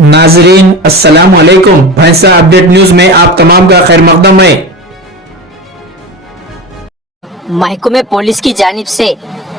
नाजरीन अस्सलाम वालेकुम। भैंसा अपडेट न्यूज में आप तमाम का खैर मकदम है। महकमे पुलिस की जानिब से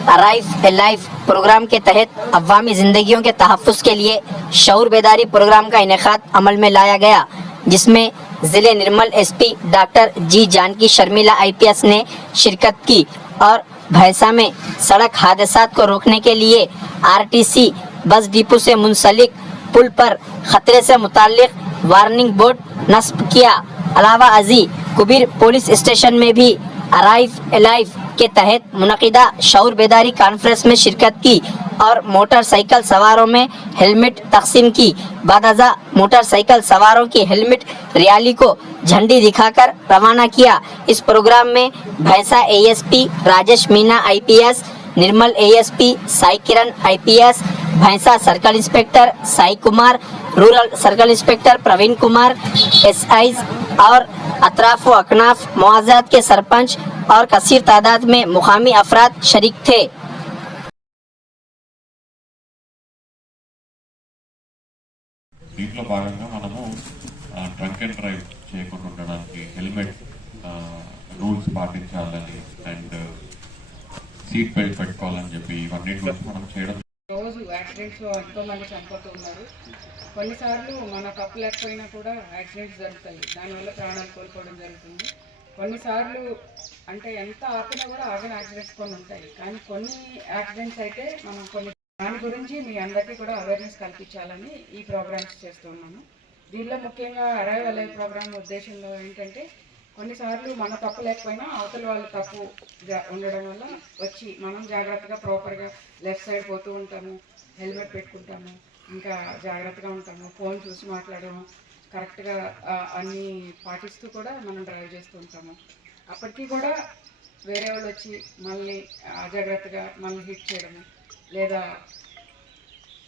अराइव ए लाइफ प्रोग्राम के तहत अवामी जिंदगियों के तहफ़्फ़ुज़ के लिए शऊर बेदारी प्रोग्राम का इनेकाद अमल में लाया गया, जिसमें जिले निर्मल एसपी डॉक्टर जी जानकी शर्मिला IPS ने शिरकत की और भैंसा में सड़क हादसात को रोकने के लिए RTC बस डिपो से मुंसलिक पुल पर खतरे से मुताल्लिक वार्निंग बोर्ड नस्ब किया। अलावा अजी कुबीर पुलिस स्टेशन में भी अराइव ए लाइफ के तहत मुनक़िदा शऊर बेदारी कॉन्फ्रेंस में शिरकत की और मोटरसाइकिल सवारों में हेलमेट तकसीम की। बादअज़ा मोटरसाइकिल सवारों की हेलमेट रैली को झंडी दिखाकर रवाना किया। इस प्रोग्राम में Bhainsa ASP Rajesh Meena IPS, Nirmal ASP Sai Kiran IPS, Bhainsa circle inspector Sai Kumar, rural circle inspector Praveen Kumar, SIs और अतराफ व अकनाफ मुआज़ात के सरपंच और कसीर तादाद में मुकामी अफराद शरीक थे। దీంట్లో భాగంగా మనము డ్రంక్ అండ్ డ్రైవ్ చేయకుండా ఉండడానికి హెల్మెట్ రూల్స్ పాటించాలని అండ్ సీట్ బెల్ట్ పెట్టుకోవాలని చెప్పి ఇవన్నీ రూల్స్ మనం చేయడం. రోజు యాక్సిడెంట్స్ లో ఎంతో మంది చనిపోతున్నారు. కొన్నిసార్లు మన తప్పు లేకపోయినా కూడా యాక్సిడెంట్స్ జరుగుతాయి, దానివల్ల ప్రాణాలు కోల్పోవడం జరుగుతుంది. కొన్నిసార్లు అంటే ఎంత ఆపినా కూడా ఆగిన యాక్సిడెంట్స్ కొన్ని ఉంటాయి, కానీ కొన్ని యాక్సిడెంట్స్ అయితే మనం దాని గురించి మీ అందరికీ కూడా అవేర్నెస్ కల్పించాలని ఈ ప్రోగ్రామ్స్ చేస్తున్నాను. దీనిలో ముఖ్యంగా అరైవ్ అలైవ్ ప్రోగ్రామ్ ఉద్దేశంలో ఏంటంటే, కొన్నిసార్లు మన తప్పు లేకపోయినా అవతల వాళ్ళు తప్పు ఉండడం వల్ల వచ్చి మనం జాగ్రత్తగా ప్రాపర్గా లెఫ్ట్ సైడ్ పోతూ ఉంటాము, హెల్మెట్ పెట్టుకుంటాము, ఇంకా జాగ్రత్తగా ఉంటాము, ఫోన్ చూసి మాట్లాడము, కరెక్ట్గా అన్నీ పాటిస్తూ కూడా మనం డ్రైవ్ చేస్తూ ఉంటాము. అప్పటికీ కూడా వేరే వాళ్ళు వచ్చి మళ్ళీ అజాగ్రత్తగా మళ్ళీ హిట్ చేయడము, లేదా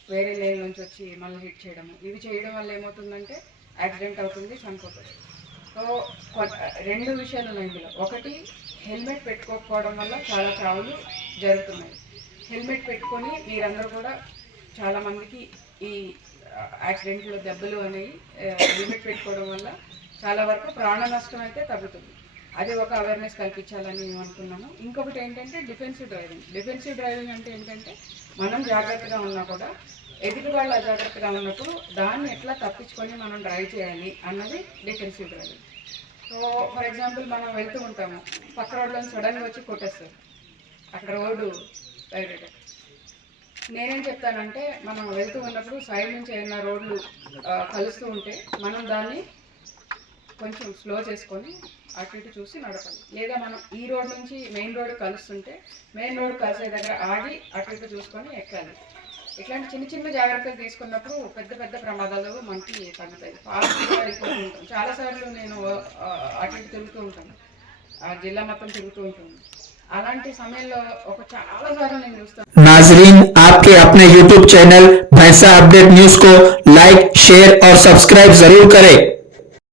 వేరే లేన్ నుంచి వచ్చి మళ్ళీ హిట్ చేయడము, ఇవి చేయడం వల్ల ఏమవుతుందంటే యాక్సిడెంట్ అవుతుంది, చనిపోతుంది. సో రెండు విషయాలు ఉన్నాయి ఇందులో. ఒకటి, హెల్మెట్ పెట్టుకోకపోవడం వల్ల చాలా చావులు జరుగుతున్నాయి. హెల్మెట్ పెట్టుకొని మీరందరూ కూడా చాలామందికి ఈ యాక్సిడెంట్లో దెబ్బలు అనేవి హెల్మెట్ పెట్టుకోవడం వల్ల చాలా వరకు ప్రాణ నష్టం అయితే తగ్గుతుంది. అది ఒక అవేర్నెస్ కల్పించాలని మేము అనుకున్నాము. ఇంకొకటి ఏంటంటే డిఫెన్సివ్ డ్రైవింగ్. డిఫెన్సివ్ డ్రైవింగ్ అంటే ఏంటంటే, మనం జాగ్రత్తగా ఉన్నా కూడా ఎదుటి వాళ్ళు అజాగ్రత్తగా ఉన్నప్పుడు దాన్ని ఎట్లా తప్పించుకొని మనం డ్రైవ్ చేయాలి అన్నది defensive driving. So for example, మనం వెళ్తూ ఉంటాము, పక్క రోడ్లో సడన్గా వచ్చి కొట్టేస్తారు, అక్కడ రోడ్డు బయట. నేనేం చెప్తానంటే, మనం వెళ్తూ ఉన్నప్పుడు సైడ్ నుంచి ఏమైనా రోడ్లు కలుస్తూ ఉంటే మనం దాన్ని కొంచెం స్లో చేసుకొని అటు ఇటు చూసి నడపాలి. లేదా మనం ఈ రోడ్ నుంచి మెయిన్ రోడ్ కలుస్తుంటే మెయిన్ రోడ్ కలిసే దగ్గర ఆగి అటు ఇటు చూసుకొని ఎక్కాలి. ఇట్లాంటి చిన్న చిన్న జాగ్రత్తలు తీసుకున్నప్పుడు పెద్ద పెద్ద ప్రమాదాలు మనకి తగ్గుతాయి. ఫాస్ట్గా వెళ్ళిపోతూ ఉంటాం. చాలాసార్లు నేను అటు ఇటు తిరుగుతూ ఉంటాను, జిల్లా మొత్తం తిరుగుతూ ఉంటాను. అలాంటి సమయంలో చాలాసార్లు నేను చూస్తాను. नाजरीन, आपके अपने YouTube चैनल भैंसा अपडेट न्यूज को लाइक, शेयर और सब्सक्राइब जरूर करें।